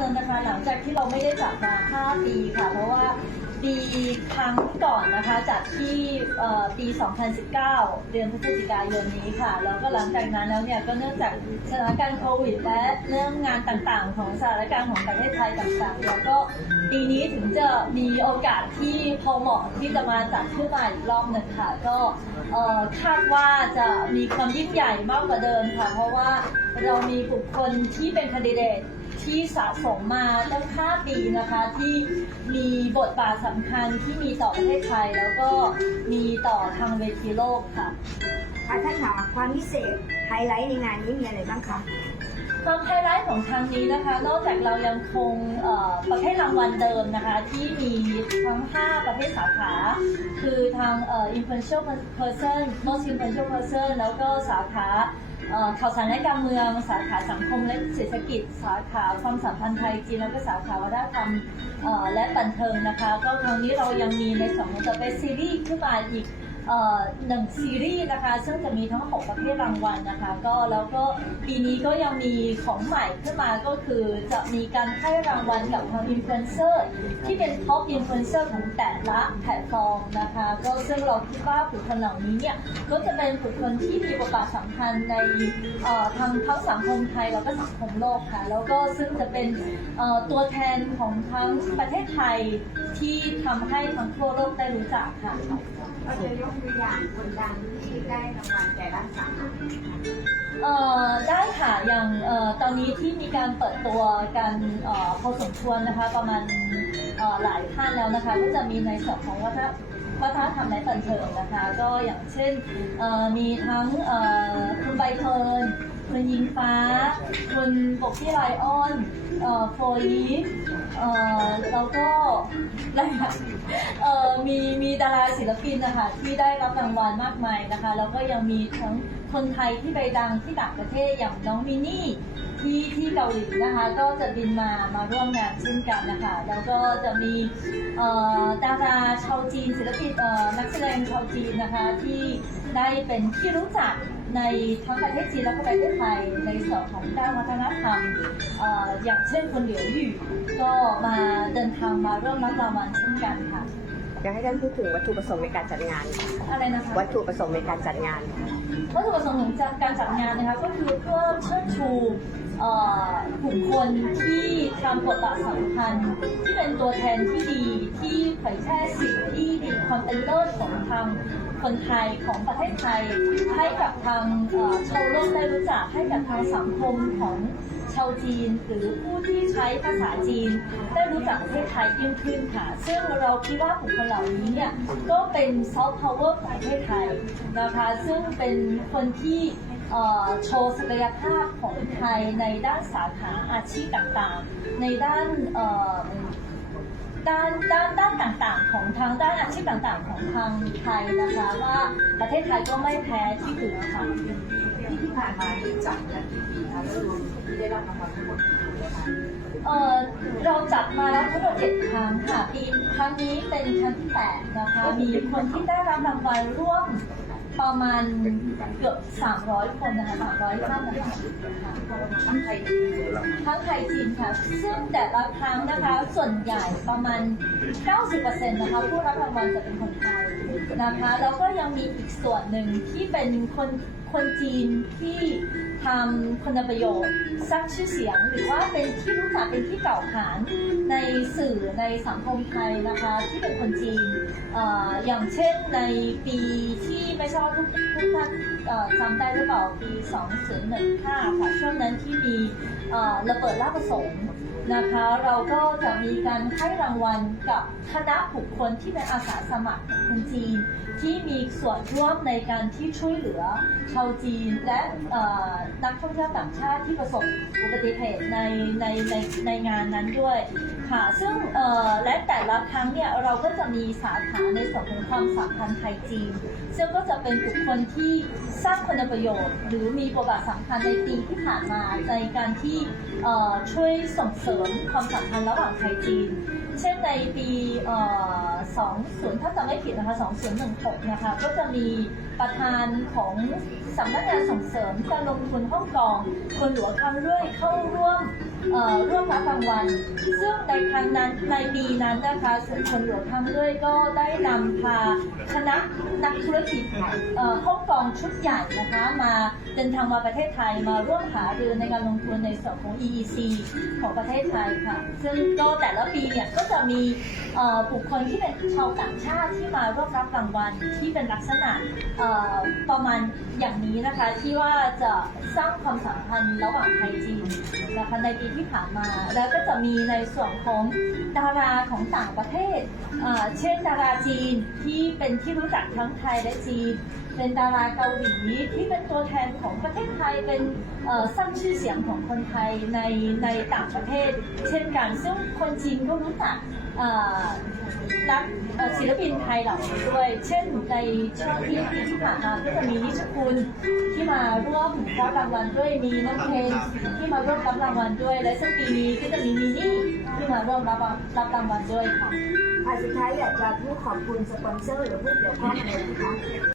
นึงนะคะ หลังจากที่เราไม่ได้จัดมา 5 ปีค่ะ เพราะว่าปีครั้งก่อนนะคะจัดที่ปี 2019 เดือนพฤศจิกายนนี้ค่ะ แล้วก็หลังจากนั้นแล้วเนี่ยก็เนื่องจากสถานการณ์โควิดและเรื่องงานต่างๆ ของสถานการณ์ของประเทศไทยต่างๆ แล้วก็ปีนี้ถึงจะมีโอกาสที่พอเหมาะที่จะมาจัดขึ้นมาอีกรอบหนึ่งค่ะ ก็คาดว่าจะมีความยิ่งใหญ่มากกว่าเดิมค่ะ เพราะว่าเรามีบุคคลที่เป็นคนดิเดต ที่สะสมมาตั้ง5ปีนะคะ ที่มีบทบาทสำคัญที่มีต่อประเทศไทย แล้วก็มีต่อทางเวทีโลกค่ะค่ะท่านคะความพิเศษไฮไลท์ในงานนี้มีอะไรบ้างคะความไฮไลท์ของครั้งนี้นะคะ นอกจากเรายังคงเอ่อประเภทรางวัลเดิมนะคะ ที่มีทั้ง 5 ประเภทสาขา คือทางเอ่อ influential person most influential person แล้วก็สาขาเอ่อ ข่าวสารและการเมืองสาขาสังคมและเศรษฐกิจ สาขาความสัมพันธ์ไทยจีนแล้วก็สาขาวัฒนธรรมและบันเทิงนะคะ ก็ครั้งนี้เรายังมีในส่วนของตัวเป็นซีรีส์ขึ้นมาอีก เอ่อหนึ่งซีรีส์นะคะ ซึ่งจะมีทั้ง 6 ประเภทรางวัลนะคะ ก็แล้วก็ปีนี้ก็ยังมีของใหม่ขึ้นมาก็คือจะมีการให้รางวัลกับทางอินฟลูเอนเซอร์ที่เป็นท็อปอินฟลูเอนเซอร์ของแต่ละแพลตฟอร์มนะคะ ก็ซึ่งเราคิดว่าบุคคลเหล่านี้เนี่ยก็จะเป็นบุคคลที่มีบทบาทสำคัญในเอ่อทางทั้งสังคมไทยแล้วก็สังคมโลกค่ะ แล้วก็ซึ่งจะเป็นเอ่อตัวแทนของทั้งประเทศไทยที่ทำให้ทั้งทั่วโลกได้รู้จักค่ะเราจะยกตัวอย่างคนดังที่ได้รางวัลแต่ละสาขาเอ่อได้ค่ะอย่างเอ่อตอนนี้ที่มีการเปิดตัวกันเอ่อพอสมควรนะคะประมาณเอ่อหลายท่านแล้วนะคะก็จะมีในส่วนของวัฒนวัฒนธรรมและบันเทิงนะคะ ก็อย่างเช่นเอ่อมีทั้งเอ่อคุณใบเฟิร์น คุณยิงฟ้าคุณปกที่ไลออนเอ่อโฟยีฟเอ่อแล้วก็อะไรค่ะเอ่อมีมีดาราศิลปินนะคะที่ได้รับรางวัลมากมายนะคะ แล้วก็ยังมีทั้งคนไทยที่ไปดังที่ต่างประเทศอย่างน้องมินนี่ที่ที่เกาหลีนะคะ ก็จะบินมามาร่วมงานเช่นกันนะคะ แล้วก็จะมีเอ่อดาราชาวจีนศิลปินเอ่อนักแสดงชาวจีนนะคะที่ ได้เป็นที่รู้จักในทั้งประเทศจีนและก็ประเทศไทยในส่วนของด้านวัฒนธรรมเอ่ออย่างเช่นคนเหลียวหยู่ก็มาเดินทางมาร่วมรับรางวัลเช่นกันค่ะ อยากให้ท่านพูดถึงวัตถุประสงค์ในการจัดงานค่ะอะไรนะคะ วัตถุประสงค์ในการจัดงานค่ะวัตถุประสงค์ของการจัดงานนะคะก็คือเพื่อเชิดชูเอ่อบุคคลที่ทำบทบาทสำคัญ ที่เป็นตัวแทนที่ดีที่เผยแพร่สิ่งที่ดีความเป็นเลิศของทางคนไทยของประเทศไทย ให้กับทางเอ่อชาวโลกได้รู้จักให้กับทางสังคมของ ชาวจีน หรือผู้ที่ใช้ภาษาจีน ได้รู้จักประเทศไทยยิ่งขึ้นค่ะ ซึ่งเราคิดว่าบุคคลเหล่านี้เนี่ยก็เป็นซอฟต์พาวเวอร์ของประเทศไทยนะคะซึ่งเป็นคนที่โชว์ศักยภาพของไทยในด้านสาขาอาชีพต่างๆ ในด้านด้านด้านด้านต่างๆ ของทางด้านอาชีพต่างๆ ของทางไทยนะคะว่าประเทศไทยก็ไม่แพ้ที่อื่นค่ะที่ที่ผ่านมานี่จัดกันกี่ปี คะแล้วรวมที่ได้รับรางวัลทั้งหมดกี่ปีคะเอ่อเราจัดมาแล้วทั้งหมดเจ็ดครั้งค่ะปีครั้งนี้เป็นครั้งที่แปดนะคะ มีคนที่ได้รับรางวัลร่วมประมาณเกือบ 300 คนนะคะ300ท่านนะคะทั้งไทยจีนทั้งไทยจีนค่ะ ซึ่งแต่ละครั้งนะคะ ส่วนใหญ่ประมาณ 90%นะคะผู้รับรางวัลจะเป็นคนไทยนะคะ แล้วก็ยังมีอีกส่วนหนึ่งที่เป็นคน คนจีนที่ทำคุณประโยชน์สร้างชื่อเสียง หรือว่าเป็นที่รู้จักเป็นที่เก่าขานในสื่อในสังคมไทยนะคะที่เป็นคนจีนออย่างเช่นในปีที่ไม่ทราบทุกทุกท่านจำได้หรือเปล่าปี 2015ค่ะช่วงนั้นที่มีระเบิดล่าประสงค์ นะคะ เราก็จะมีการให้รางวัลกับคณะบุคคลที่เป็นอาสาสมัครของคนจีน ที่มีส่วนร่วมในการที่ช่วยเหลือชาวจีน และนักท่องเที่ยวต่างชาติที่ประสบอุบัติเหตุในในในในงานนั้นด้วยค่ะ ซึ่งและแต่ละครั้งเนี่ยเราก็จะมีสาขาในส่วนของความสัมพันธ์ไทยจีน ซึ่งก็จะเป็นบุคคลที่สร้างคุณประโยชน์ หรือมีบทบาทสำคัญในปีที่ผ่านมาในการที่ช่วยส่งเสริมความสัมพันธ์ระหว่างไทยจีน เช่นในปี20ถ้าจำไม่ผิดนะคะ2016นะคะก็จะมีประธานของสำนักงานส่งเสริมการลงทุนฮ่องกงคุณหลวงคำเรื่อยเข้าร่วมร่วมรับรับรางวัลซึ่งในครั้งนั้นในปีนั้นนะคะส่วนคนหลวงทำด้วยก็ได้นำพาคณะนักธุรกิจฮ่องกงชุดใหญ่นะคะมา เดินทางมาประเทศไทยมาร่วมหารือในการลงทุนในส่วนของ EEC ของประเทศไทยค่ะ ซึ่งก็แต่ละปีเนี่ยก็จะมีบุคคลที่เป็นชาวต่างชาติที่มาร่วมรับรางวัลที่เป็นลักษณะประมาณอย่างนี้นะคะที่ว่าจะสร้างความสัมพันธ์ระหว่างไทยจีนนะคะในปีที่ผ่านมา แล้วก็จะมีในส่วนของดาราของต่างประเทศ เช่นดาราจีนที่เป็นที่รู้จักทั้งไทยและจีน เป็นดาราเกาหลีที่เป็นตัวแทนของประเทศไทยเป็นเอ่อสร้างชื่อเสียงของคนไทยในในต่างประเทศ เช่นกันซึ่งคนจีนก็รู้จักเอ่อนักศิลปินไทยเหล่านี้ด้วย เช่นในช่วงที่ปีที่ผ่านมาก็จะมีนิชคุณที่มาร่วมรับรางวัลด้วยมีน้องเพนที่มาร่วมรับรางวัลด้วย และซึ่งปีนี้ก็จะมีมินี่ที่มาร่วมรับรับรางวัลด้วยค่ะสุดท้ายอยากจะพูดขอบคุณสปอนเซอร์หรือผู้เกี่ยวข้องเลยนะคะ